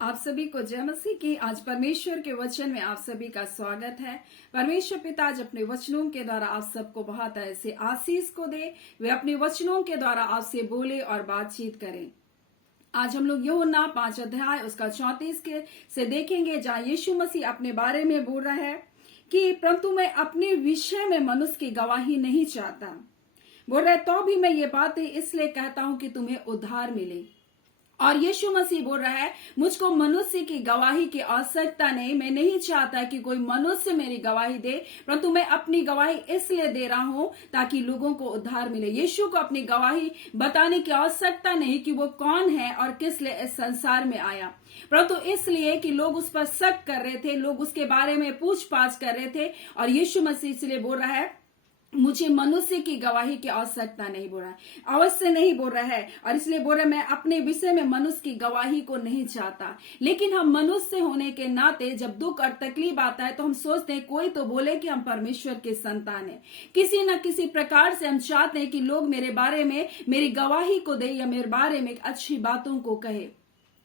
आप सभी को जय मसीह की। आज परमेश्वर के वचन में आप सभी का स्वागत है। परमेश्वर पिता आज अपने वचनों के द्वारा आप सबको बहुत ऐसे आशीष को दे, वे अपने वचनों के द्वारा आपसे बोले और बातचीत करें। आज हम लोग यूहन्ना 5 अध्याय उसका 34 के से देखेंगे, जहाँ यीशु मसीह अपने बारे में बोल रहा है कि परंतु मैं अपने विषय में मनुष्य की गवाही नहीं चाहता। बोल रहा है तो भी मैं ये बातें इसलिए कहता हूं कि तुम्हें उद्धार मिले। और यीशु मसीह बोल रहा है मुझको मनुष्य की गवाही की आवश्यकता नहीं, मैं नहीं चाहता कि कोई मनुष्य मेरी गवाही दे, परंतु मैं अपनी गवाही इसलिए दे रहा हूं ताकि लोगों को उद्धार मिले। यीशु को अपनी गवाही बताने की आवश्यकता नहीं कि वो कौन है और किस लिए इस संसार में आया, परंतु इसलिए कि लोग उस पर शक कर रहे थे, लोग उसके बारे में पूछ पाछ कर रहे थे। और यीशु मसीह इसलिए बोल रहा है मुझे मनुष्य की गवाही की आवश्यकता नहीं बोल रहा है, अवश्य नहीं बोल रहा है। और इसलिए बोल रहा है मैं अपने विषय में मनुष्य की गवाही को नहीं चाहता। लेकिन हम मनुष्य होने के नाते जब दुख और तकलीफ आता है तो हम सोचते हैं कोई तो बोले कि हम परमेश्वर के संतान हैं। किसी न किसी प्रकार से हम चाहते हैं कि लोग मेरे बारे में मेरी गवाही को दे या मेरे बारे में अच्छी बातों को कहे।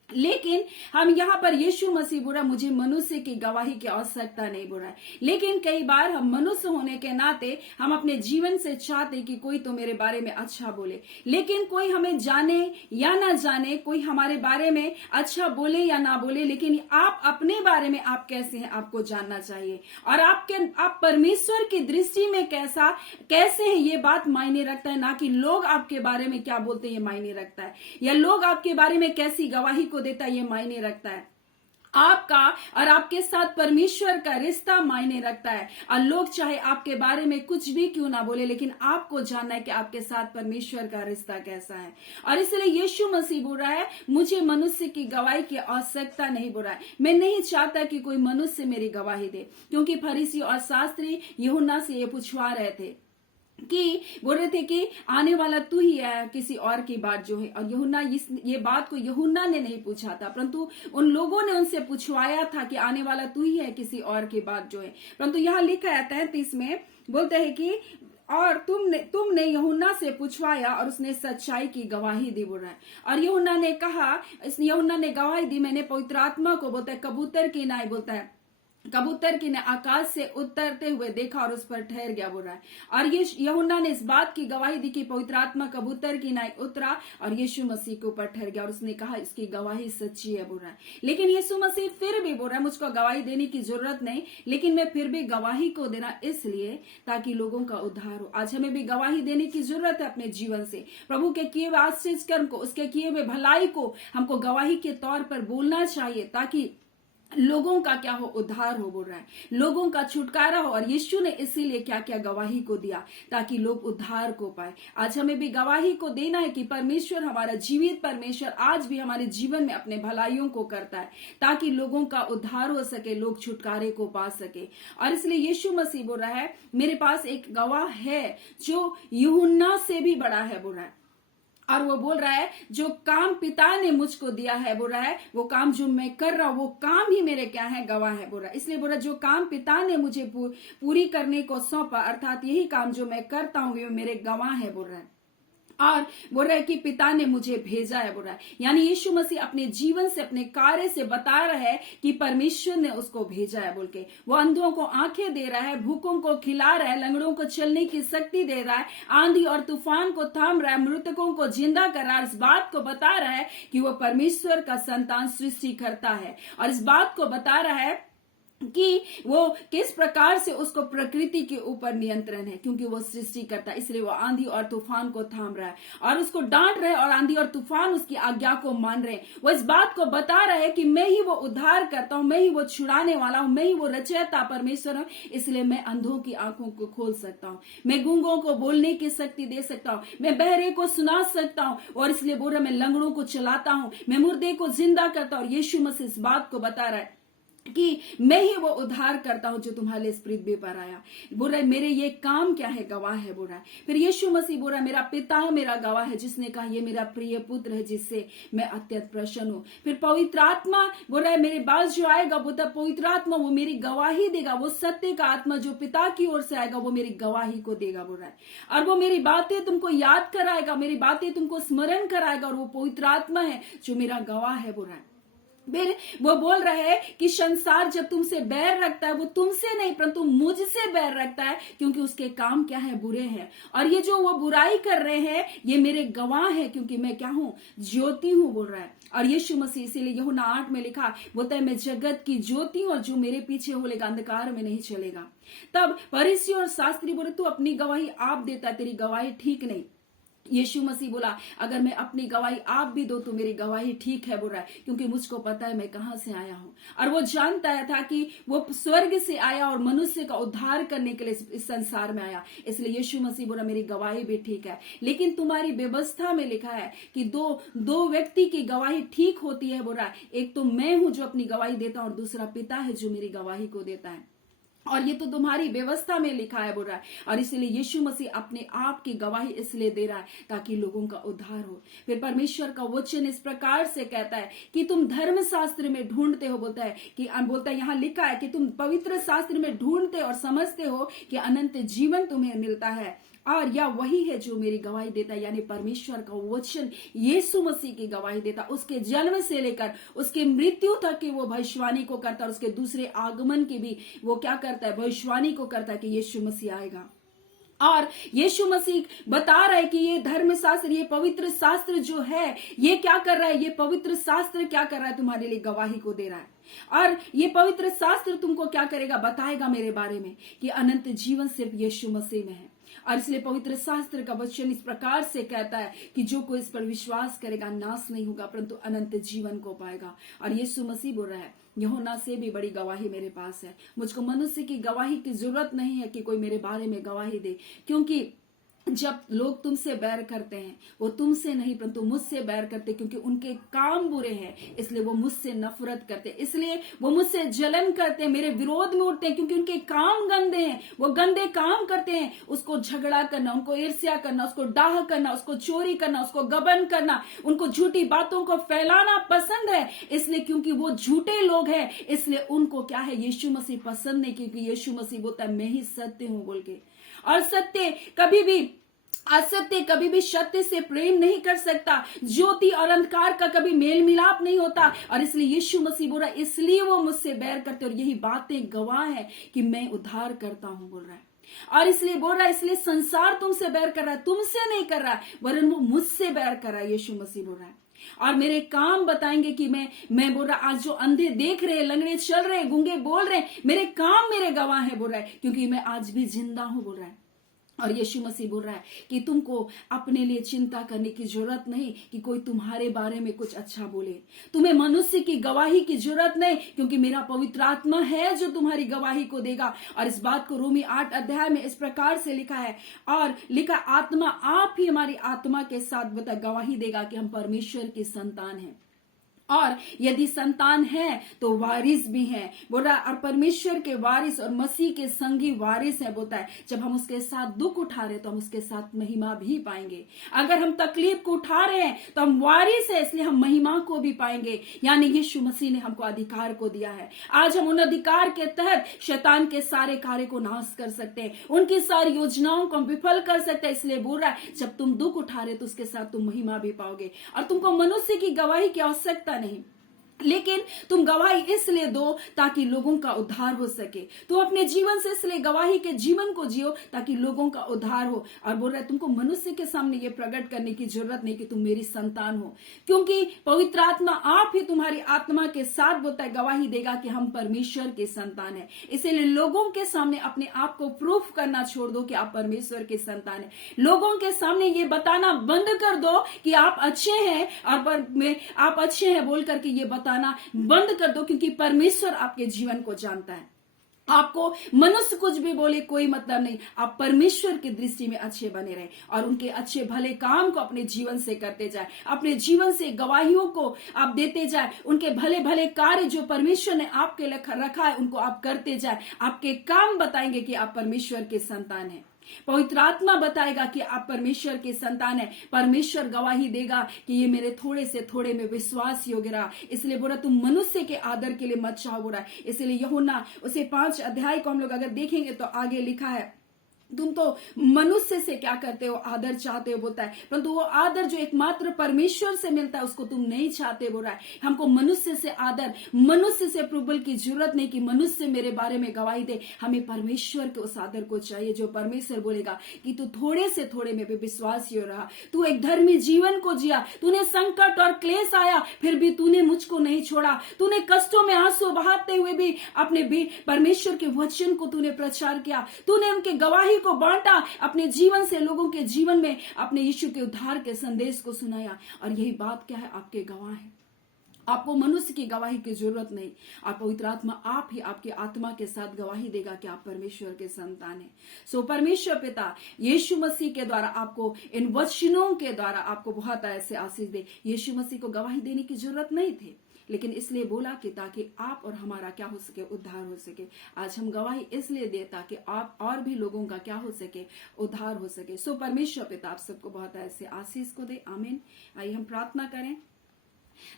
लेकिन हम यहाँ पर यीशु मसीह बोल रहा मुझे मनुष्य की गवाही की आवश्यकता नहीं बोल रहा है। लेकिन कई बार हम मनुष्य होने के नाते हम अपने जीवन से चाहते कि कोई तो मेरे बारे में अच्छा बोले, लेकिन कोई हमें जाने या ना जाने, कोई हमारे बारे में अच्छा बोले या ना बोले, लेकिन आप अपने बारे में आप कैसे हैं आपको जानना चाहिए। और आप परमेश्वर की दृष्टि में कैसे है ये बात मायने रखता है, ना कि लोग आपके बारे में क्या बोलते हैं ये मायने रखता है, या लोग आपके बारे में कैसी गवाही को देता है ये मायने रखता है। आपका और आपके साथ परमेश्वर का रिश्ता मायने रखता है। और लोग चाहे आपके बारे में कुछ भी क्यों ना बोले, लेकिन आपको जानना है कि आपके साथ परमेश्वर का रिश्ता कैसा है। और इसलिए यीशु मसीह बोल रहा है मुझे मनुष्य की गवाही की आवश्यकता नहीं बोल रहा है। मैं नहीं चाहता कि कोई मनुष्य मेरी गवाही दे, क्योंकि फरीसी और शास्त्री यूहन्ना से ये पूछवा रहे थे कि बोल रहे थे कि आने वाला तू ही है किसी और की बात जो है। और यूहन्ना ये बात को यूहन्ना ने नहीं पूछा था, परंतु उन लोगों ने उनसे पूछवाया था कि आने वाला तू ही है किसी और की बात जो है। परंतु यहाँ लिखा है 33 में बोलते हैं कि और तुमने यूहन्ना से पूछवाया और उसने सच्चाई की गवाही दी बोल रहा है। और यूहन्ना ने गवाही दी, मैंने पवित्र आत्मा को बोलता है कबूतर की नाई बोलता है, कबूतर की ने आकाश से उतरते हुए देखा और उस पर ठहर गया बोल रहा है। और ये यूहन्ना ने इस बात की गवाही दी कि पवित्र आत्मा कबूतर की नाई उतरा और यीशु मसीह के ऊपर ठहर गया और उसने कहा इसकी गवाही सच्ची है बोल रहा है। लेकिन यीशु मसीह फिर भी बोल रहा है मुझको गवाही देने की जरूरत नहीं, लेकिन मैं फिर भी गवाही को देना इसलिए ताकि लोगों का उद्धार हो। आज हमें भी गवाही देने की जरूरत है अपने जीवन से, प्रभु के किए हुए आशीष कर्म को, उसके किए हुए भलाई को हमको गवाही के तौर पर बोलना चाहिए, ताकि लोगों का क्या हो, उद्धार हो बोल रहा है, लोगों का छुटकारा हो। और यीशु ने इसीलिए क्या क्या गवाही को दिया ताकि लोग उद्धार को पाए। आज हमें भी गवाही को देना है कि परमेश्वर, हमारा जीवित परमेश्वर आज भी हमारे जीवन में अपने भलाइयों को करता है ताकि लोगों का उद्धार हो सके, लोग छुटकारे को पा सके। और इसलिए यीशु मसीह बोल रहा है मेरे पास एक गवाह है जो यूहन्ना से भी बड़ा है बोल रहा है। और वो बोल रहा है जो काम पिता ने मुझको दिया है बोल रहा है वो काम जो मैं कर रहा हूं वो काम ही मेरे क्या है, गवाह है बोल रहा है। इसलिए बोल रहा है जो काम पिता ने मुझे पूरी करने को सौंपा, अर्थात यही काम जो मैं करता हूं वो मेरे गवाह है बोल रहा है। और बोल रहा है कि पिता ने मुझे भेजा है बोल रहा है। यानी यीशु मसीह अपने जीवन से, अपने कार्य से बता रहा है कि परमेश्वर ने उसको भेजा है बोल के। वो अंधों को आंखें दे रहा है, भूखों को खिला रहा है, लंगड़ों को चलने की शक्ति दे रहा है, आंधी और तूफान को थाम रहा है, मृतकों को जिंदा कर रहा है। इस बात को बता रहा है कि वो परमेश्वर का संतान सृष्टि करता है। और इस बात को बता रहा है कि वो किस प्रकार से उसको प्रकृति के ऊपर नियंत्रण है, क्योंकि वो सृष्टि करता है। इसलिए वो आंधी और तूफान को थाम रहा है और उसको डांट रहे, और आंधी और तूफान उसकी आज्ञा को मान रहे हैं। वो इस बात को बता रहा है कि मैं ही वो उद्धार करता हूं, मैं ही वो छुड़ाने वाला हूं, मैं ही वो रचयिता परमेश्वर हूं। इसलिए मैं अंधों की आंखों को खोल सकता हूं, मैं गूंगों को बोलने की शक्ति दे सकता हूं, मैं बहरे को सुना सकता हूं। और इसलिए बोल रहा मैं लंगड़ों को चलाता हूं, मैं मुर्दे को जिंदा करता हूं। यीशु मसीह इस बात को बता रहा है कि मैं ही वो उद्धार करता हूं जो तुम्हारे लिए इस पृथ्वी पर आया। बोल रहा है मेरे ये काम क्या है, गवाह है बोल रहा है। फिर यीशु मसीह बोल रहा है मेरा पिता मेरा गवाह है, जिसने कहा ये मेरा प्रिय पुत्र है जिससे मैं अत्यंत प्रसन्न हूं। फिर पवित्र आत्मा बोल रहा है मेरे बाद जो आएगा वो तब पवित्र आत्मा वो मेरी गवाही देगा, वो सत्य का आत्मा जो पिता की ओर से आएगा वो मेरी गवाही को देगा बोल रहा है। और वो मेरी बातें तुमको याद कराएगा, मेरी बातें तुमको स्मरण कराएगा, और वो पवित्र आत्मा है जो मेरा गवाह है बोल रहा है। फिर वो बोल रहे हैं कि संसार जब तुमसे बैर रखता है वो तुमसे नहीं परंतु मुझसे बैर रखता है, क्योंकि उसके काम क्या है, बुरे हैं। और ये जो वो बुराई कर रहे हैं ये मेरे गवाह है, क्योंकि मैं क्या हूं, ज्योति हूं, बोल रहा है। और यीशु मसीह, इसीलिए यूहन्ना 8 में लिखा, बोलता है मैं जगत की ज्योति हूं और जो मेरे पीछे होलेगा अंधकार में नहीं चलेगा। तब फरीसी और शास्त्री बोले तू अपनी गवाही आप देता, तेरी गवाही ठीक नहीं। यीशु मसीह बोला अगर मैं अपनी गवाही आप भी दो तो मेरी गवाही ठीक है, बोल रहा है, क्योंकि मुझको पता है मैं कहां से आया हूं। और वो जानता था कि वो स्वर्ग से आया और मनुष्य का उद्धार करने के लिए इस संसार में आया, इसलिए यीशु मसीह बोला मेरी गवाही भी ठीक है। लेकिन तुम्हारी व्यवस्था में लिखा है कि दो व्यक्ति की गवाही ठीक होती है, बोल रहा है, एक तो मैं हूं जो अपनी गवाही देता हूं और दूसरा पिता है जो मेरी गवाही को देता है। और ये तो तुम्हारी व्यवस्था में लिखा है, बोल रहा है। और इसलिए यीशु मसीह अपने आप की गवाही इसलिए दे रहा है ताकि लोगों का उद्धार हो। फिर परमेश्वर का वचन इस प्रकार से कहता है कि तुम धर्म शास्त्र में ढूंढते हो, बोलता है यहाँ लिखा है कि तुम पवित्र शास्त्र में ढूंढते और समझते हो कि अनंत जीवन तुम्हें मिलता है, और यह वही है जो मेरी गवाही देता है। यानी परमेश्वर का वचन यीशु मसीह की गवाही देता, उसके जन्म से लेकर उसके मृत्यु तक की वो भविष्यवाणी को करता, और उसके दूसरे आगमन की भी वो क्या करता है, भविष्यवाणी को करता है कि यीशु मसीह आएगा। और यीशु मसीह बता रहा है कि ये धर्म शास्त्र, ये पवित्र शास्त्र जो है ये क्या कर रहा है, ये पवित्र शास्त्र क्या कर रहा है, तुम्हारे लिए गवाही को दे रहा है। और ये पवित्र शास्त्र तुमको क्या करेगा, बताएगा मेरे बारे में कि अनंत जीवन सिर्फ यीशु मसीह में है। और इसलिए पवित्र शास्त्र का वचन इस प्रकार से कहता है कि जो कोई इस पर विश्वास करेगा नाश नहीं होगा परंतु अनंत जीवन को पाएगा। और यीशु मसीह बोल रहा है यूहन्ना से भी बड़ी गवाही मेरे पास है, मुझको मनुष्य की गवाही की जरूरत नहीं है कि कोई मेरे बारे में गवाही दे, क्योंकि जब लोग तुमसे बैर करते हैं वो तुमसे नहीं परंतु मुझसे बैर करते, क्योंकि उनके काम बुरे हैं इसलिए वो मुझसे नफरत करते, इसलिए वो मुझसे जलन करते हैं, मेरे विरोध में उठते हैं, क्योंकि उनके काम गंदे हैं, वो गंदे काम करते हैं। उसको झगड़ा करना, उनको ईर्ष्या करना, उसको डाह करना, उसको चोरी करना, उसको गबन करना, उनको झूठी बातों को फैलाना पसंद है, इसलिए क्योंकि वो झूठे लोग हैं इसलिए उनको क्या है, यीशु मसीह पसंद नहीं, क्योंकि यीशु मसीह बोलता है मैं ही सत्य हूं बोल के। और सत्य कभी भी असत्य कभी भी सत्य से प्रेम नहीं कर सकता, ज्योति और अंधकार का कभी मेल मिलाप नहीं होता। और इसलिए यीशु मसीह बोल रहा है इसलिए वो मुझसे बैर करते, और यही बातें गवाह है कि मैं उद्धार करता हूं, बोल रहा है। और इसलिए बोल रहा है इसलिए संसार तुमसे बैर कर रहा है, तुमसे नहीं कर रहा है वरन वो मुझसे बैर कर रहा है, यीशु मसीह बोल रहा है। और मेरे काम बताएंगे कि मैं बोल रहा आज जो अंधे देख रहे, लंगड़े चल रहे, गूंगे बोल रहे, मेरे काम मेरे गवाह है, बोल रहा है, क्योंकि मैं आज भी जिंदा हूं, बोल रहा है। और यीशु मसीह बोल रहा है कि तुमको अपने लिए चिंता करने की जरूरत नहीं कि कोई तुम्हारे बारे में कुछ अच्छा बोले, तुम्हें मनुष्य की गवाही की जरूरत नहीं, क्योंकि मेरा पवित्र आत्मा है जो तुम्हारी गवाही को देगा। और इस बात को रोमी 8 अध्याय में इस प्रकार से लिखा है, और लिखा आत्मा आप ही हमारी आत्मा के साथ बता गवाही देगा कि हम परमेश्वर की संतान हैं, और यदि संतान है तो वारिस भी है, बोल रहा है। और परमेश्वर के वारिस और मसीह के संगी वारिस है, बोलता है जब हम उसके साथ दुख उठा रहे तो हम उसके साथ महिमा भी पाएंगे। अगर हम तकलीफ को उठा रहे हैं तो हम वारिस है, इसलिए हम महिमा को भी पाएंगे। यानी यीशु मसीह ने हमको अधिकार को दिया है, आज हम उन अधिकार के तहत शैतान के सारे कार्य को नाश कर सकते हैं, उनकी सारी योजनाओं को हम विफल कर सकते हैं। इसलिए बोल रहा है जब तुम दुख उठा रहे तो उसके साथ तुम महिमा भी पाओगे, और तुमको मनुष्य की गवाही की आवश्यकता नहीं, लेकिन तुम गवाही इसलिए दो ताकि लोगों का उद्धार हो सके। तुम अपने जीवन से इसलिए गवाही के जीवन को जियो ताकि लोगों का उद्धार हो। और बोल रहा है तुमको मनुष्य के सामने ये प्रकट करने की जरूरत नहीं कि तुम मेरी संतान हो, क्योंकि पवित्र आत्मा आप ही तुम्हारी आत्मा के साथ बोलता है गवाही देगा कि हम परमेश्वर के संतान है। इसलिए लोगों के सामने अपने आप को प्रूफ करना छोड़ दो कि आप परमेश्वर के संतान है। लोगों के सामने ये बताना बंद कर दो कि आप अच्छे हैं, और आप अच्छे हैं बोल करके ये बताना बंद कर दो, क्योंकि परमेश्वर आपके जीवन को जानता है। आपको मनुष्य कुछ भी बोले कोई मतलब नहीं, आप परमेश्वर की दृष्टि में अच्छे बने रहे और उनके अच्छे भले काम को अपने जीवन से करते जाए, अपने जीवन से गवाहियों को आप देते जाए, उनके भले भले कार्य जो परमेश्वर ने आपके लिए रखा है उनको आप करते जाए। आपके काम बताएंगे कि आप परमेश्वर के संतान हैं। पवित्र आत्मा बताएगा कि आप परमेश्वर के संतान है। परमेश्वर गवाही देगा कि ये मेरे थोड़े से थोड़े में विश्वास योग्य रहा, इसलिए बोला तुम मनुष्य के आदर के लिए मत चाहो, बोला। इसलिए यूहन्ना उसे 5 अध्याय को हम लोग अगर देखेंगे तो आगे लिखा है तुम तो मनुष्य से क्या करते हो, आदर चाहते हो बोलता है, परंतु वो आदर जो एकमात्र परमेश्वर से मिलता है उसको तुम नहीं चाहते बोल रहा है। हमको मनुष्य से आदर, मनुष्य से अप्रूवल की जरूरत नहीं कि मनुष्य मेरे बारे में गवाही दे। हमें परमेश्वर के उस आदर को चाहिए जो परमेश्वर बोलेगा कि तू थोड़े से थोड़े में भी विश्वासी हो रहा, तू एक धर्मी जीवन को जिया, तूने संकट और क्लेश आया फिर भी तूने मुझको नहीं छोड़ा, तूने कष्टों में आंसू बहाते हुए भी अपने भी परमेश्वर के वचन को तूने प्रचार किया, तूने उनके गवाही को बांटा, अपने जीवन से लोगों के जीवन में अपने यीशु के उद्धार के संदेश को सुनाया। और यही बात क्या है, आपके गवाह है। आपको मनुष्य की गवाही की जरूरत नहीं, आप पवित्र आत्मा आप ही आपकी आत्मा के साथ गवाही देगा कि आप परमेश्वर के संतान हैं। सो परमेश्वर पिता यीशु मसीह के द्वारा आपको इन वचनों के द्वारा आपको बहुत ऐसे आशीष दे। यीशु मसीह को गवाही देने की जरूरत नहीं थी, लेकिन इसलिए बोला कि ताकि आप और हमारा क्या हो सके, उद्धार हो सके। आज हम गवाही इसलिए दे ताकि आप और भी लोगों का क्या हो सके, उद्धार हो सके। सो परमेश्वर पिता आप सबको बहुत ऐसे आशीष को दे। आमीन। आइए हम प्रार्थना करें।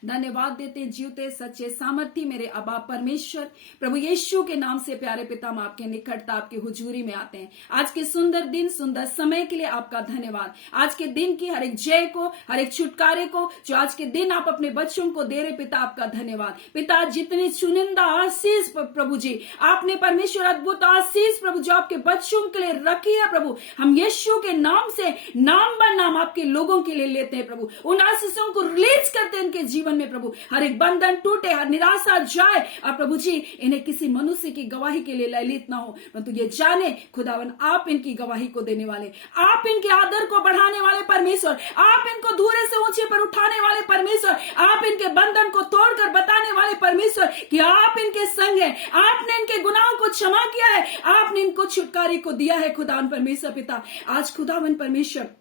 धन्यवाद देते जीवते सच्चे सामर्थी मेरे अबा परमेश्वर, प्रभु यीशु के नाम से प्यारे पिता हम आपके निकटता आपकी हुजूरी में आते हैं। आज के सुंदर दिन, सुंदर समय के लिए आपका धन्यवाद। आज के दिन की हर एक जय को, हर एक छुटकारे को जो आज के दिन आप अपने बच्चों को दे रहे पिता, आपका धन्यवाद। पिता जितनी चुनिंदा आशीष प्रभु जी आपने परमेश्वर अद्भुत आशीष प्रभु जो आपके बच्चों के लिए रखी है प्रभु, हम यीशु के नाम से नाम ब नाम आपके लोगों के लिए लेते हैं प्रभु। उन आशीषों को रिलीज करते हैं इनके जीवन में प्रभु। हर एक बंधन टूटे, हर निराशा जाए और प्रभु जी इन्हें किसी मनुष्य की गवाही के लिए ललित ना हो, परंतु ये जाने खुदावन आप इनकी गवाही को देने वाले, आप इनके आदर को बढ़ाने वाले परमेश्वर, आप इनको धूरे से ऊंचे पर उठाने वाले परमेश्वर, आप इनके बंधन को तोड़कर बताने वाले परमेश्वर कि आप इनके संग हैं, आपने इनके गुनाहों को क्षमा किया है, आपने इनको छुटकारे को दिया है खुदावन परमेश्वर पिता। आज खुदावन परमेश्वर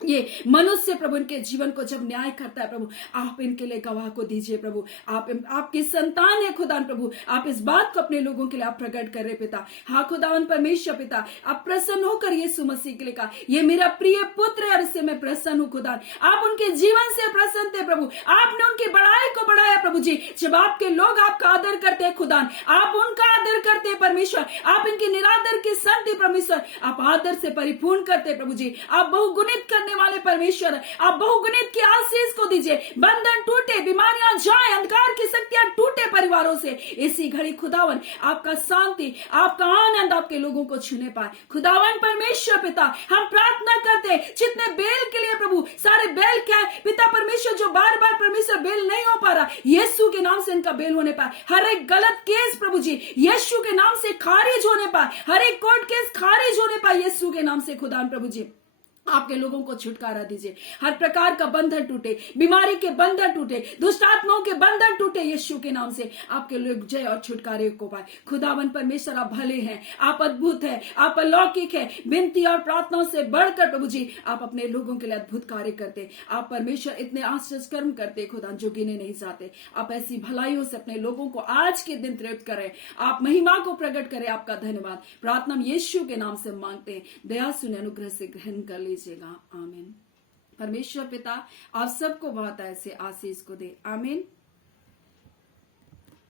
ये मनुष्य प्रभु इनके जीवन को जब न्याय करता है प्रभु, आप इनके लिए गवाह को दीजिए प्रभु। आप आपकी संतान है खुदावन प्रभु, आप इस बात को अपने लोगों के लिए आप प्रकट कर रहे पिता। हाँ खुदावन परमेश्वर पिता, आप प्रसन्न होकर यीशु मसीह के लिए कहा ये मेरा प्रिय पुत्र है और इससे मैं प्रसन्न हूँ खुदा। आप उनके जीवन से प्रसन्न थे प्रभु, आपने उनकी बड़ाई को बढ़ाया प्रभु जी। जब आपके लोग आपका आदर करते हैं खुदा, आप उनका आदर करते हैं परमेश्वर, आप इनके निरादर की संति परमेश्वर आप आदर से परिपूर्ण करते हैं प्रभु जी। आप बहुगुणित वाले परमेश्वर, आप बहुगुणित की आशीष को दीजिए। बंधन टूटे, बीमारियां जाए, अंधकार की शक्तियां टूटे परिवारों से। इसी घड़ी खुदावन आपका शांति, आपका आनंद आपके लोगों को छूने पाए खुदावन परमेश्वर पिता। हम प्रार्थना करते हैं जितने बेल के लिए प्रभु, सारे बेल क्या है पिता परमेश्वर जो बार बार परमेश्वर बेल नहीं हो पा रहा, यीशु के नाम से इनका बेल होने पाए। हर एक गलत केस प्रभु जी यीशु के नाम से खारिज होने पाए, हर एक कोर्ट केस खारिज होने पाए यीशु के नाम से खुदावन प्रभु जी। आपके लोगों को छुटकारा दीजिए, हर प्रकार का बंधन टूटे, बीमारी के बंधन टूटे, दुष्ट आत्माओं के बंधन टूटे यीशु के नाम से। आपके लोग जय और छुटकारे को पाए खुदावन परमेश्वर। आप भले हैं, आप अद्भुत हैं, आप अलौकिक हैं। विनती और प्रार्थनाओं से बढ़कर प्रभु जी आप अपने लोगों के लिए अद्भुत कार्य करते। आप परमेश्वर इतने आश्चर्य कर्म करते खुदा जो गिने नहीं जाते। आप ऐसी भलाइयों से अपने लोगों को आज के दिन तृप्त करें, आप महिमा को प्रकट करें। आपका धन्यवाद। प्रार्थना हम यीशु के नाम से मांगते हैं, दया सुने अनुग्रह से ग्रहण कर लीजिएगा। आमीन। परमेश्वर पिता आप सबको बहुत ऐसे आशीष को दे। आमीन।